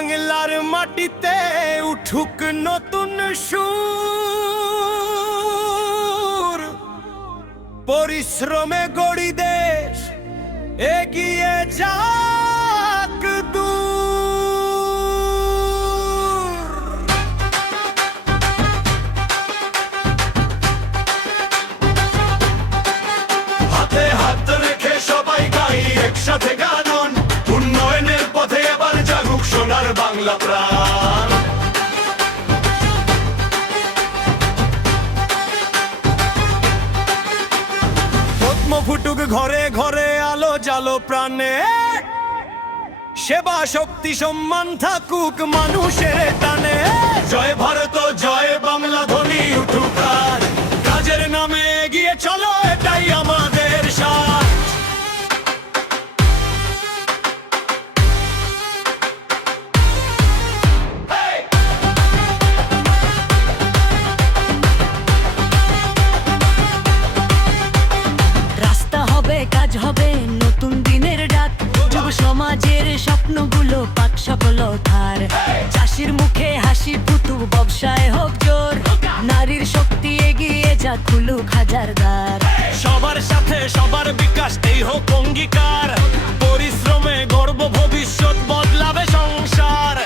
বাংলার মাটিতে উঠুক নতুন সুর, পরিশ্রমে গড়ি দেশ এগিয়ে যাক দূর। হাতে হাত রেখে সবাই গাই একসাথে গান, উন্নয়নের পথে এবার জাগুক সোনার বাংলা প্রাণ। পদ্ম ফুটুক ঘরে ঘরে, আলো জালো প্রাণে, সেবা শক্তি সম্মান থাকুক মানুষের টানে। জয় ভারত জয় বাংলা ধ্বনি উঠুক আর, কাজের নামে এগিয়ে চলো এটাই আমাদের সাথ। রাস্তা হবে কাজ হবে নতুন দিনের ডাক, যুব সমাজের স্বপ্নগুলো পাক সফলতার। চাষির মুখে হাসি ফুটুক, ব্যবসায় হোক জোর, নারীর শক্তি এগিয়ে যা খুলুক হাজার দ্বার। সবার সাথে সবার বিকাশ এই হোক অঙ্গীকার, পরিশ্রমে গর্ব ভবিষ্যৎ বদলাবে সংসার।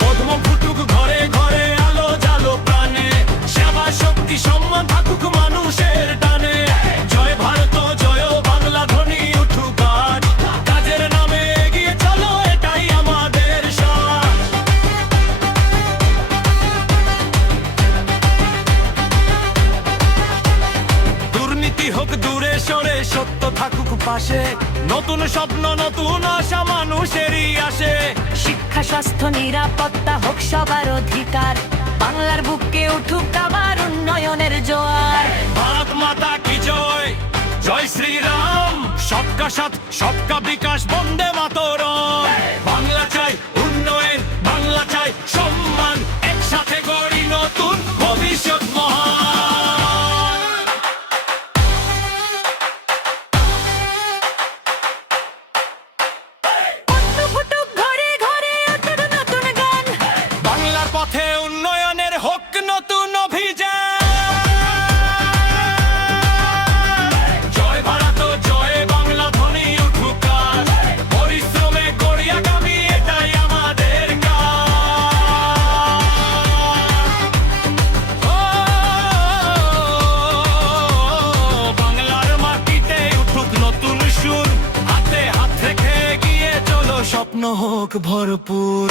পদ্ম ফুটুক ঘরে ঘরে, আলো জালো প্রাণে, সেবা শক্তি সম্মান থাকুক মানুষের টানে। জয় ভারত জয় বাংলা ধ্বনি উঠুক আজ, কাজের নামে এগিয়ে চলো এটাই আমাদের সাথ। দুর্নীতি হোক দূরে সরে, সত্য থাকুক পাশে, নতুন স্বপ্ন নতুন আশা মানুষেরই আসে। শিক্ষা স্বাস্থ্য নিরাপত্তা হোক সবার অধিকার, বাংলার বুকে উঠুক আবার উন্নয়নের জোয়ার। ভারত মাতা কি জয়, জয় শ্রীরাম, সবকা সাথ সবকা বিকাশ বন্দে মাতরম। বাংলা চাই উন্নয়ন, বাংলা চাই সম্মান, একসাথে গড়ি নতুন ভবিষ্যৎ মহান। পদ্ম ফুটুক ঘরে ঘরে, উঠুক নতুন গান, বাংলার পথে উন্নয়নের হোক নতুন অভিযান। জয় ভারত জয় বাংলা ধ্বনি উঠুক আজ, পরিশ্রমে গড়ি আগামী এটাই আমাদের কাজ। ও বাংলার মাটিতে উঠুক নতুন সুর, হাতে হাত রেখে এগিয়ে চলো স্বপ্ন হোক ভরপুর।